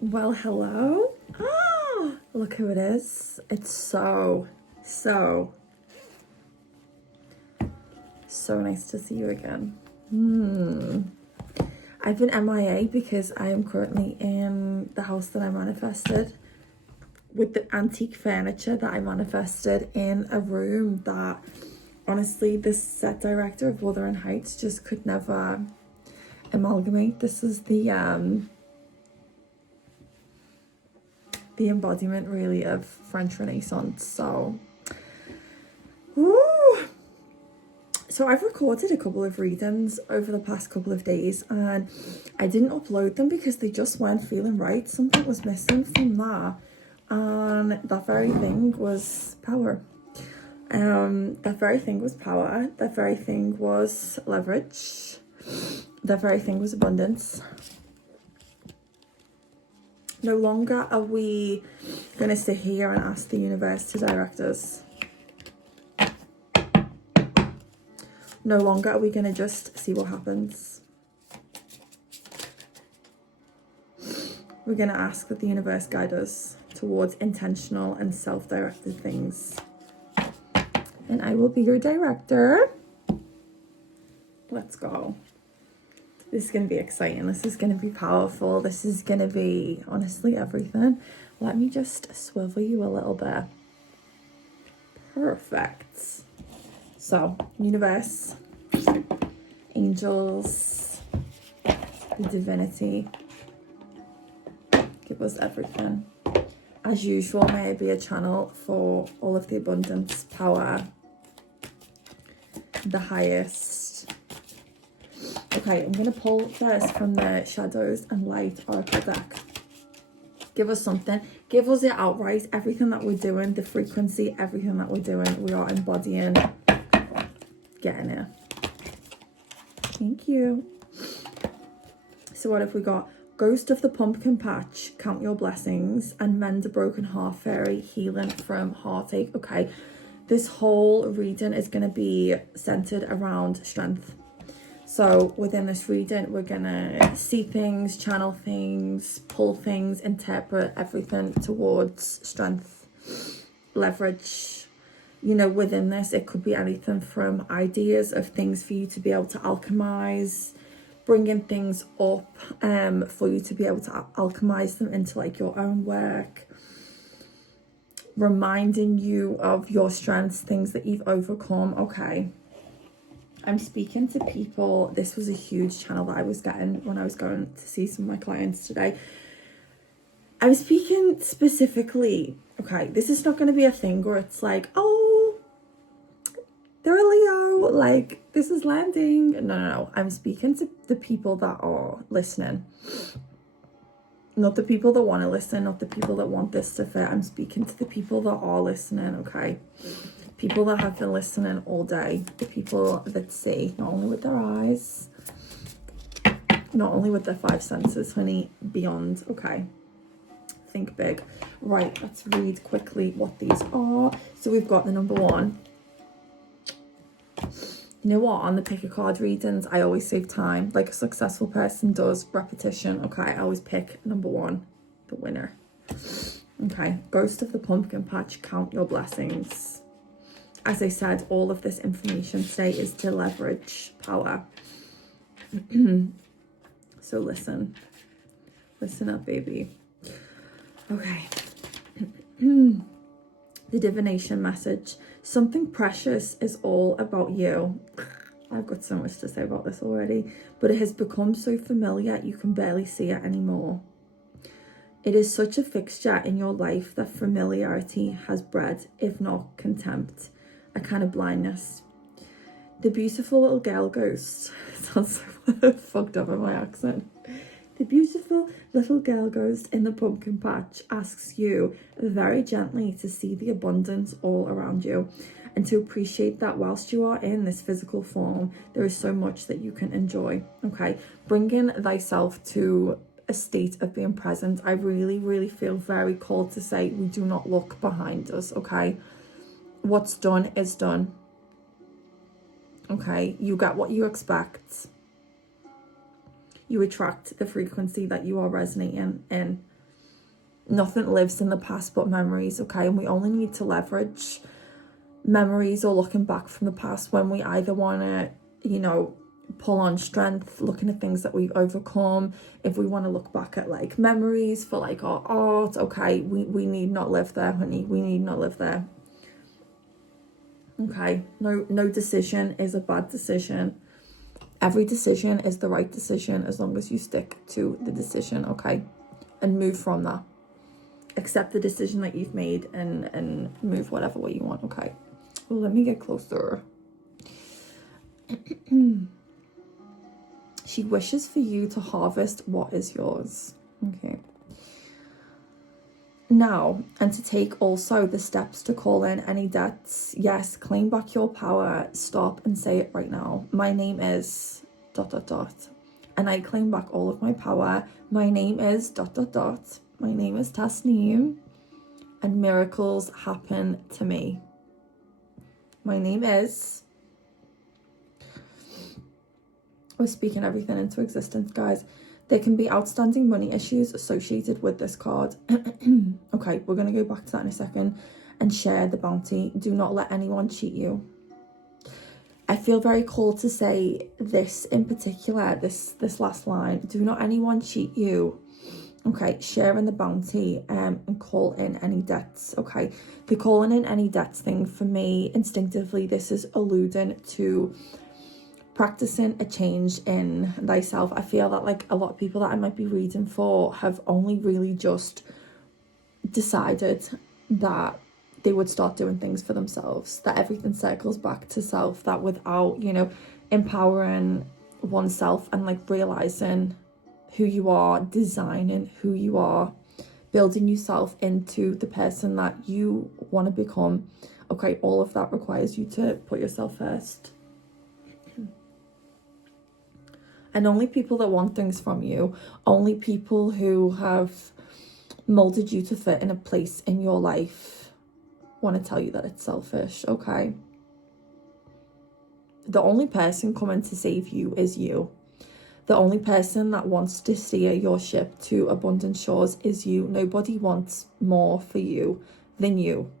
Well, hello. Look who it is. It's so nice to see you again. I've been MIA because I am currently in the house that I manifested with the antique furniture that I manifested in a room that honestly this set director of Wuthering Heights just could never amalgamate. This is the embodiment really of French Renaissance. So I've recorded a couple of readings over the past couple of days and I didn't upload them because they just weren't feeling right. Something was missing from that, and that very thing was power. That very thing was power. That very thing was leverage. That very thing was abundance. No longer are we going to sit here and ask the universe to direct us. No longer are we going to just see what happens. We're going to ask that the universe guide us towards intentional and self-directed things. And I will be your director. Let's go. This is going to be exciting. This is going to be powerful. This is going to be, honestly, everything. Let me just swivel you a little bit. Perfect. So, universe, angels, the divinity, give us everything. As usual, may I be a channel for all of the abundance, power, the highest. Okay, I'm going to pull first from the Shadows and Light Oracle deck. Give us something. Give us it outright. Everything that we're doing, the frequency, everything that we're doing, we are embodying. Getting it. Thank you. So what have we got? Ghost of the Pumpkin Patch, count your blessings, and mend a broken heart fairy, healing from heartache. Okay, this whole reading is going to be centered around strength. So within this reading, we're going to see things, channel things, pull things, interpret everything towards strength, leverage. You know, within this, it could be anything from ideas of things for you to be able to alchemize, bringing things up for you to be able to alchemize them into like your own work, reminding you of your strengths, things that you've overcome. Okay. I'm speaking to people. This was a huge channel that I was getting when I was going to see some of my clients today. I'm speaking specifically, okay, this is not going to be a thing where it's like, oh, they're a Leo, like this is landing. No. I'm speaking to the people that are listening. Not the people that want to listen, not the people that want this to fit. I'm speaking to the people that are listening, okay? People that have been listening all day. The people that see, not only with their eyes, not only with their five senses, honey, beyond, okay? Think big. Right, let's read quickly what these are. So we've got the number one. You know what, on the pick a card readings, I always save time, like a successful person does. Repetition. Okay, I always pick number one, the winner. Okay, Ghost of the Pumpkin Patch, count your blessings. As I said, all of this information today is to leverage power. So listen up, baby. Okay. The divination message. Something precious is all about you. I've got so much to say about this already, but it has become so familiar you can barely see it anymore. It is such a fixture in your life that familiarity has bred, if not contempt, a kind of blindness. The beautiful little girl ghost, sounds so fucked up in my accent. The beautiful little girl ghost in the pumpkin patch asks you very gently to see the abundance all around you and to appreciate that whilst you are in this physical form, there is so much that you can enjoy, okay? Bringing thyself to a state of being present. I really, really feel very called to say we do not look behind us, okay? What's done is done, okay? You get what you expect. You attract the frequency that you are resonating in. Nothing lives in the past but memories, okay? And we only need to leverage memories or looking back from the past when we either want to, you know, pull on strength, looking at things that we've overcome. If we want to look back at like memories for like our art, okay, we need not live there, honey. We need not live there. Okay, no decision is a bad decision. Every decision is the right decision as long as you stick to the decision, okay? And move from that. Accept the decision that you've made and move whatever way you want, okay? Well, let me get closer. She wishes for you to harvest what is yours. Okay. Now, and to take also the steps to call in any debts. Yes, claim back your power. Stop and say it right now. My name is ... And I claim back all of my power. My name is ... My name is Tasneem. And miracles happen to me. My name is... We're speaking everything into existence, guys. There can be outstanding money issues associated with this card. Okay, we're going to go back to that in a second. And share the bounty. Do not let anyone cheat you. I feel very called to say this in particular, this last line. Do not anyone cheat you. Okay, sharing the bounty and call in any debts. Okay, the calling in any debts thing, for me, instinctively, this is alluding to practicing a change in thyself. I feel that like a lot of people that I might be reading for have only really just decided that they would start doing things for themselves, that everything circles back to self, that without, you know, empowering oneself and like realizing who you are, designing who you are, building yourself into the person that you want to become. Okay, all of that requires you to put yourself first. And only people that want things from you, only people who have molded you to fit in a place in your life, want to tell you that it's selfish, okay? The only person coming to save you is you. The only person that wants to steer your ship to abundant shores is you. Nobody wants more for you than you.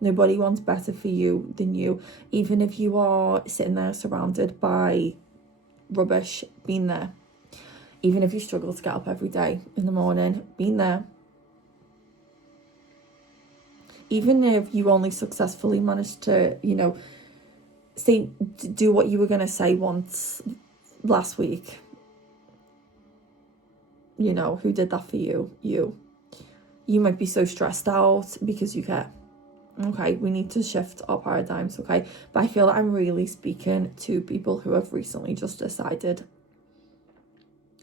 Nobody wants better for you than you. Even if you are sitting there surrounded by rubbish, been there. Even if you struggle to get up every day in the morning, been there. Even if you only successfully managed to, you know, do what you were going to say once last week. You know, who did that for you? You might be so stressed out because you care. Okay, we need to shift our paradigms, okay? But I feel like I'm really speaking to people who have recently just decided,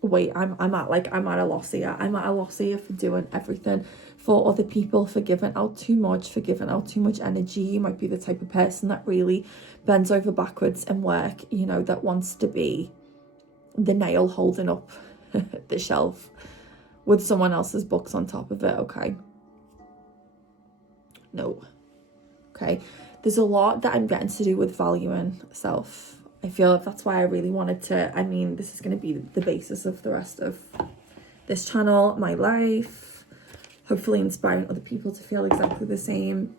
wait, I'm at a loss here. I'm at a loss here for doing everything for other people, for giving out too much, for giving out too much energy. You might be the type of person that really bends over backwards and work, you know, that wants to be the nail holding up the shelf with someone else's books on top of it, okay? No. Okay, there's a lot that I'm getting to do with valuing self. I feel like that's why I really wanted to, I mean, this is going to be the basis of the rest of this channel, my life, hopefully inspiring other people to feel exactly the same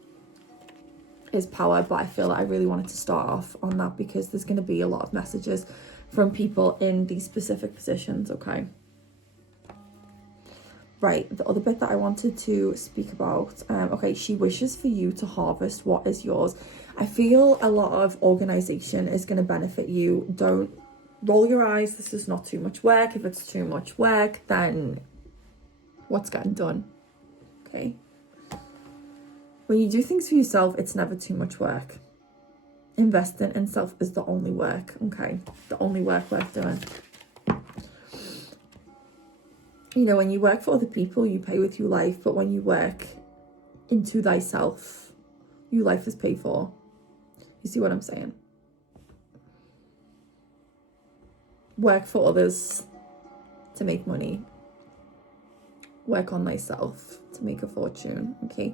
is power. But I feel like I really wanted to start off on that because there's going to be a lot of messages from people in these specific positions, okay? Right, the other bit that I wanted to speak about, okay, she wishes for you to harvest what is yours. I feel a lot of organisation is going to benefit you. Don't roll your eyes. This is not too much work. If it's too much work, then what's getting done? Okay. When you do things for yourself, it's never too much work. Investing in self is the only work, okay? The only work worth doing. You know, when you work for other people, you pay with your life, but when you work into thyself, your life is paid for. You see what I'm saying? Work for others to make money. Work on thyself to make a fortune, okay?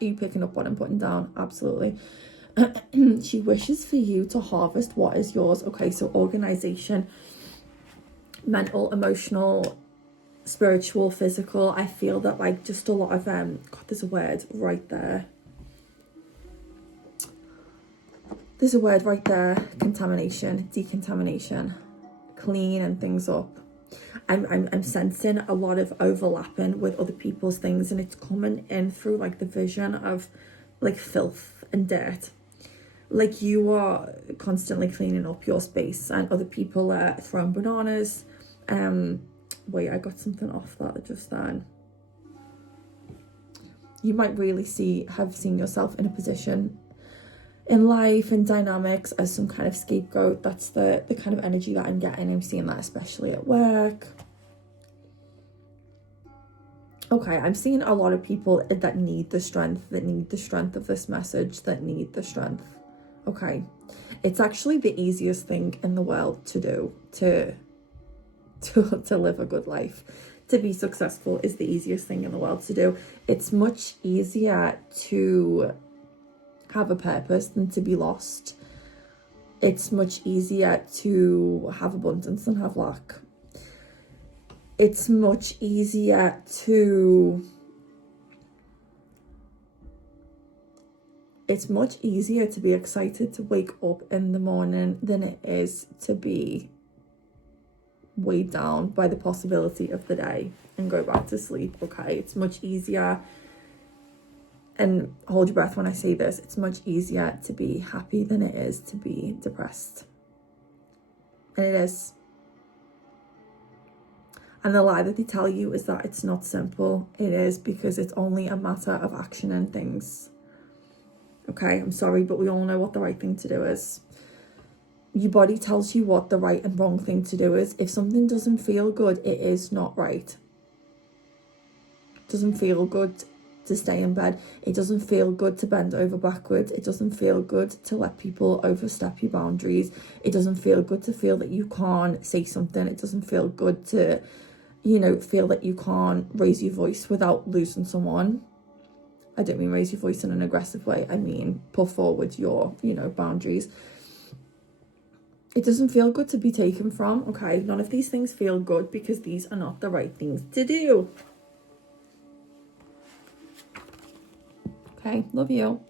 Are you picking up what I'm putting down? Absolutely. She wishes for you to harvest what is yours. Okay, so organization, mental, emotional, spiritual, physical. I feel that like just a lot of God, there's a word right there. There's a word right there. Contamination, decontamination, cleaning things up. I'm sensing a lot of overlapping with other people's things, and it's coming in through like the vision of like filth and dirt. Like you are constantly cleaning up your space, and other people are throwing bananas. Wait, I got something off that just then. You might really have seen yourself in a position in life and dynamics as some kind of scapegoat. That's the kind of energy that I'm getting. I'm seeing that especially at work. Okay, I'm seeing a lot of people that need the strength of this message, that need the strength. Okay, it's actually the easiest thing in the world to do, to live a good life. To be successful is the easiest thing in the world to do. It's much easier to have a purpose than to be lost. It's much easier to have abundance than have lack. It's much easier to be excited to wake up in the morning than it is to be weighed down by the possibility of the day and go back to sleep. Okay, it's much easier, and hold your breath when I say this, it's much easier to be happy than it is to be depressed. And it is. And the lie that they tell you is that it's not simple. It is, because it's only a matter of action and things. Okay, I'm sorry, but we all know what the right thing to do is. Your body tells you what the right and wrong thing to do is. If something doesn't feel good, it is not right. It doesn't feel good to stay in bed. It doesn't feel good to bend over backwards. It doesn't feel good to let people overstep your boundaries. It doesn't feel good to feel that you can't say something. It doesn't feel good to, feel that you can't raise your voice without losing someone. I don't mean raise your voice in an aggressive way. I mean put forward your, boundaries. It doesn't feel good to be taken from. Okay, none of these things feel good because these are not the right things to do. Okay, love you.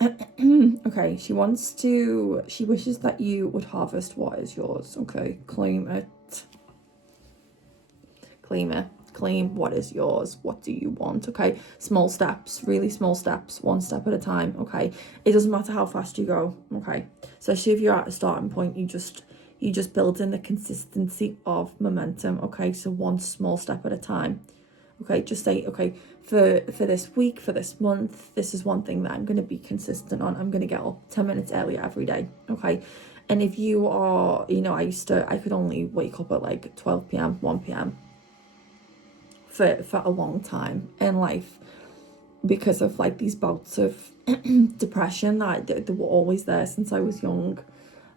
Okay, she wishes that you would harvest what is yours. Okay, claim it. Claim what is yours. What do you want? Okay, small steps, really small steps, one step at a time. Okay, it doesn't matter how fast you go. Okay, especially if you're at a starting point, you just build in the consistency of momentum. Okay, so one small step at a time. Okay, just say, okay, for this week, for this month, this is one thing that I'm going to be consistent on. I'm going to get up 10 minutes earlier every day. Okay, and if you are, I could only wake up at like 12 p.m, 1 p.m. for a long time in life because of like these bouts of depression that were always there since I was young.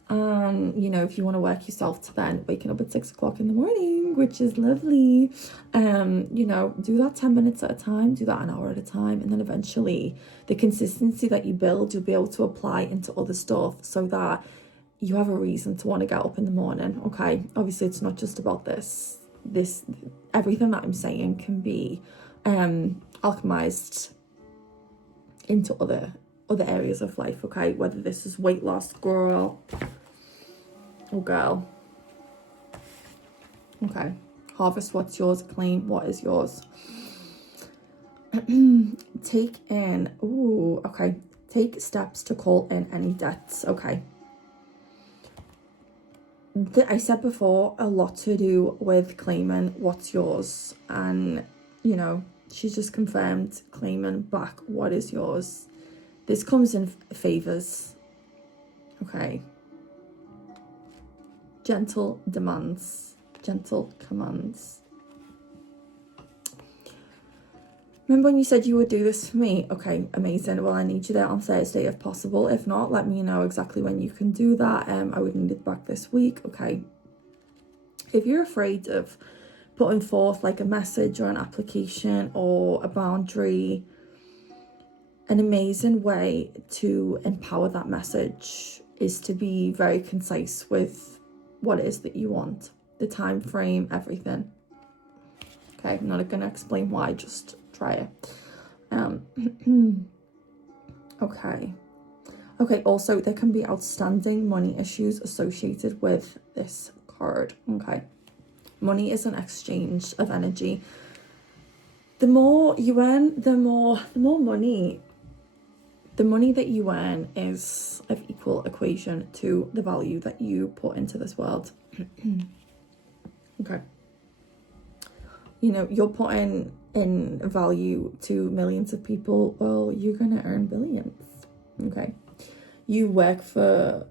And if you want to work yourself to then waking up at 6 o'clock in the morning, which is lovely, do that 10 minutes at a time, do that an hour at a time, and then eventually the consistency that you build, you'll be able to apply into other stuff so that you have a reason to want to get up in the morning. Okay, obviously it's not just about this everything that I'm saying can be alchemized into other areas of life. Okay, whether this is weight loss, girl or girl. Okay, harvest what's yours, claim what is yours. Take steps to call in any debts. Okay, I said before, a lot to do with claiming what's yours, and she's just confirmed claiming back what is yours. This comes in favors. Okay, gentle demands, gentle commands. Remember when you said you would do this for me? Okay, amazing. Well, I need you there on Thursday if possible. If not, let me know exactly when you can do that. I would need it back this week. Okay. If you're afraid of putting forth like a message or an application or a boundary, an amazing way to empower that message is to be very concise with what it is that you want, the time frame, everything. Okay, I'm not going to explain why, just try it. Okay. Okay, also, there can be outstanding money issues associated with this card. Okay. Money is an exchange of energy. The more you earn, the more money. The money that you earn is of equal equation to the value that you put into this world. Okay. You know, you're putting in value to millions of people, well, you're going to earn billions. Okay. You work for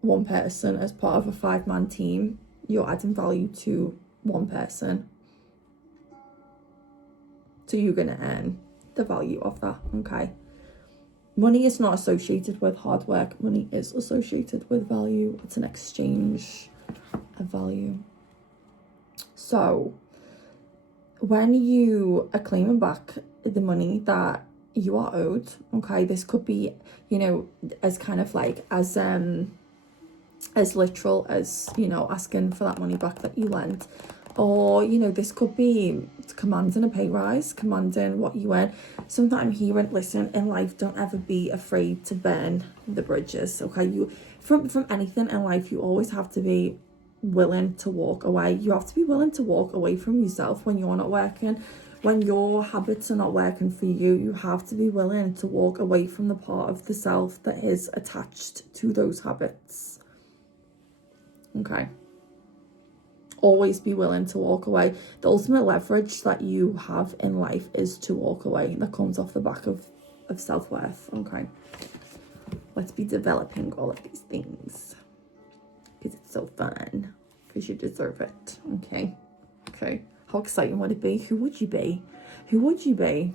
one person as part of a 5-man team, you're adding value to one person. So you're going to earn the value of that, okay? Money is not associated with hard work. Money is associated with value. It's an exchange of value. So when you are claiming back the money that you are owed, okay, this could be, you know, as kind of like as literal as, you know, asking for that money back that you lent, or, you know, this could be commanding a pay rise, commanding what you earn. Sometimes hearing, listen, in life, don't ever be afraid to burn the bridges, okay? You from anything in life, you always have to be willing to walk away. You have to be willing to walk away from yourself when you're not working. When your habits are not working for you, you have to be willing to walk away from the part of the self that is attached to those habits. Okay. Always be willing to walk away. The ultimate leverage that you have in life is to walk away. That comes off the back of self-worth. Okay. Let's be developing all of these things, because it's so fun, because you deserve it. Okay. Okay. How exciting would it be? Who would you be? Who would you be?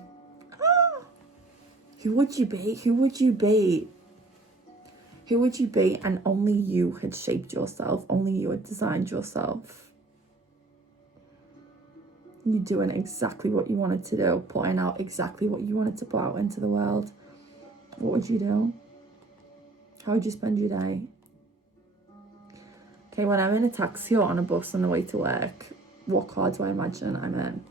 Who would you be? Who would you be? Who would you be? And only you had shaped yourself. Only you had designed yourself. You're doing exactly what you wanted to do. Putting out exactly what you wanted to put out into the world. What would you do? How would you spend your day? Okay, when I'm in a taxi or on a bus on the way to work, what car do I imagine I'm in?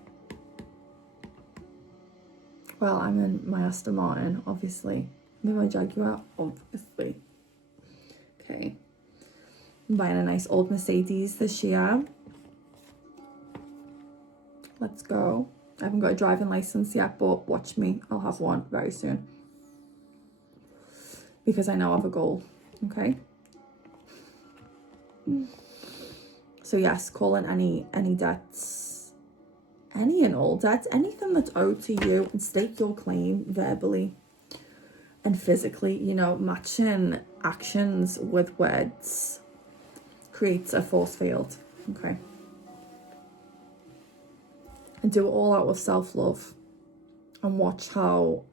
Well, I'm in my Aston Martin, obviously. I'm in my Jaguar, obviously. Okay. I'm buying a nice old Mercedes this year. Let's go. I haven't got a driving license yet, but watch me. I'll have one very soon. Because I know I have a goal. Okay. So yes, call in any debts, any and all debts, anything that's owed to you, and stake your claim verbally and physically. You know, matching actions with words creates a force field. Okay. And do it all out of self-love, and watch how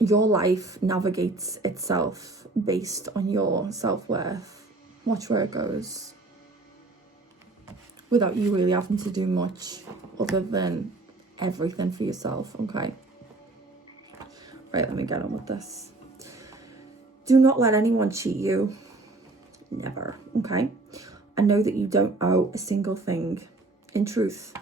your life navigates itself based on your self-worth. Watch where it goes without you really having to do much other than everything for yourself. Okay. Right, let me get on with this. Do not let anyone cheat you. Never. Okay. And know that you don't owe a single thing. In truth,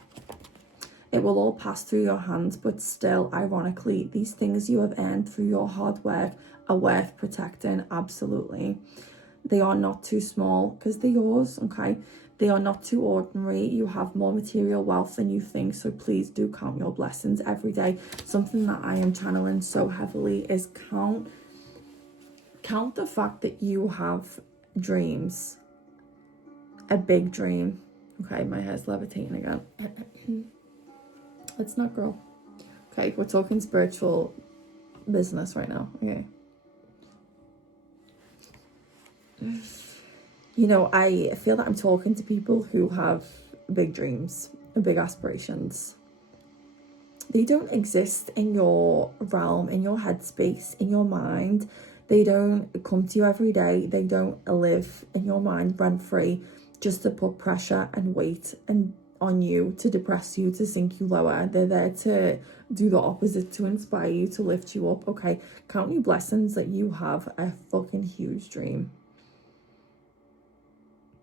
it will all pass through your hands, but still, ironically, these things you have earned through your hard work are worth protecting. Absolutely. They are not too small because they're yours, okay? They are not too ordinary. You have more material wealth than you think, so please do count your blessings every day. Something that I am channeling so heavily is count the fact that you have dreams. A big dream. Okay, my hair's levitating again. Let's not grow. Okay, we're talking spiritual business right now. Okay. You know, I feel that I'm talking to people who have big dreams and big aspirations. They don't exist in your realm, in your headspace, in your mind. They don't come to you every day. They don't live in your mind rent-free just to put pressure and weight and on you, to depress you, to sink you lower. They're there to do the opposite, to inspire you, to lift you up. Okay, count your blessings that you have a fucking huge dream.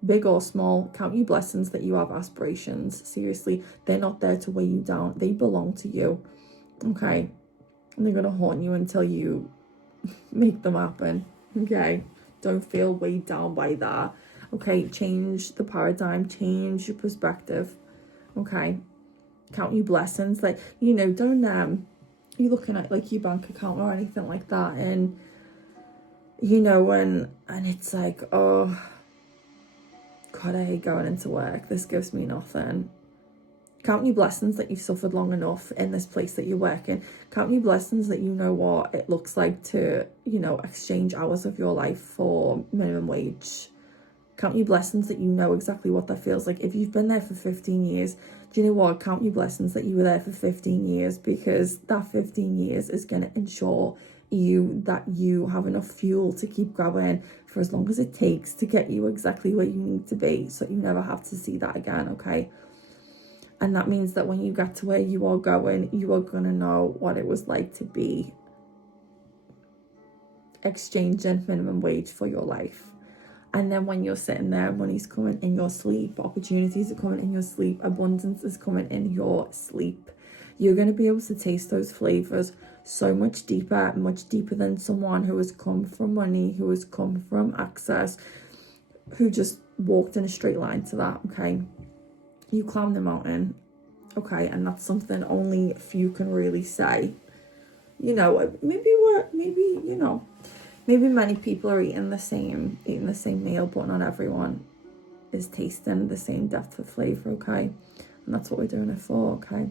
big or small, count your blessings that you have aspirations. Seriously, they're not there to weigh you down. They belong to you, okay? And they're going to haunt you until you make them happen, okay? Don't feel weighed down by that, okay? Change the paradigm, change your perspective, okay? Count your blessings. Like, you know, don't you're looking at like your bank account or anything like that, and you know, and it's like, oh God, I hate going into work, this gives me nothing. Count your blessings that you've suffered long enough in this place that you're working. Count your blessings that you know what it looks like to, you know, exchange hours of your life for minimum wage. Count your blessings that you know exactly what that feels like. If you've been there for 15 years, do you know what? Count your blessings that you were there for 15 years, because that 15 years is going to ensure you that you have enough fuel to keep going for as long as it takes to get you exactly where you need to be, so you never have to see that again, okay? And that means that when you get to where you are going, you are going to know what it was like to be exchanging minimum wage for your life. And then when you're sitting there, money's coming in your sleep, opportunities are coming in your sleep, abundance is coming in your sleep. You're going to be able to taste those flavors so much deeper than someone who has come from money, who has come from access, who just walked in a straight line to that, okay? You climb the mountain, okay? And that's something only few can really say. You know, maybe many people are eating the same meal, but not everyone is tasting the same depth of flavor, okay? And that's what we're doing it for, okay?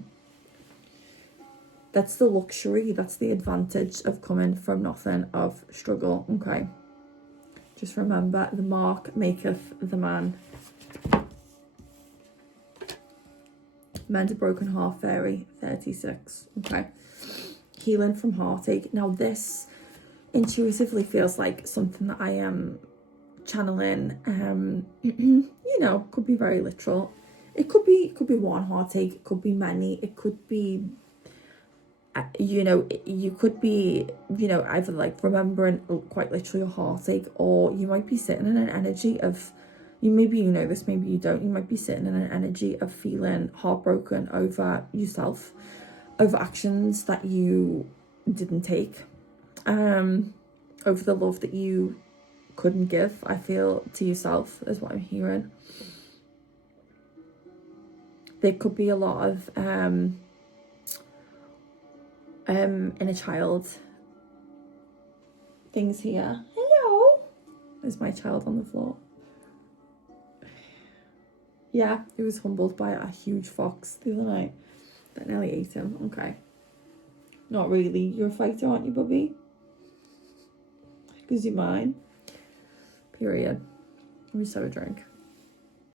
That's the luxury, that's the advantage of coming from nothing, of struggle, okay? Just remember, the mark maketh the man. Mend a broken heart fairy, 36, okay? Healing from heartache. Now this intuitively feels like something that I am channeling. You know, could be very literal. It could be one heartache, it could be many, it could be, you know, you could be, you know, either like remembering quite literally a heartache, or you might be sitting in an energy of, maybe you know this, maybe you don't, you might be sitting in an energy of feeling heartbroken over yourself, over actions that you didn't take, over the love that you couldn't give, I feel, to yourself, is what I'm hearing. There could be a lot of inner child things here. Hello, there's my child on the floor. Yeah, he was humbled by a huge fox the other night that nearly ate him. Okay, not really, you're a fighter, aren't you, Bubby? Because you're mine. Period. Let me just have a drink.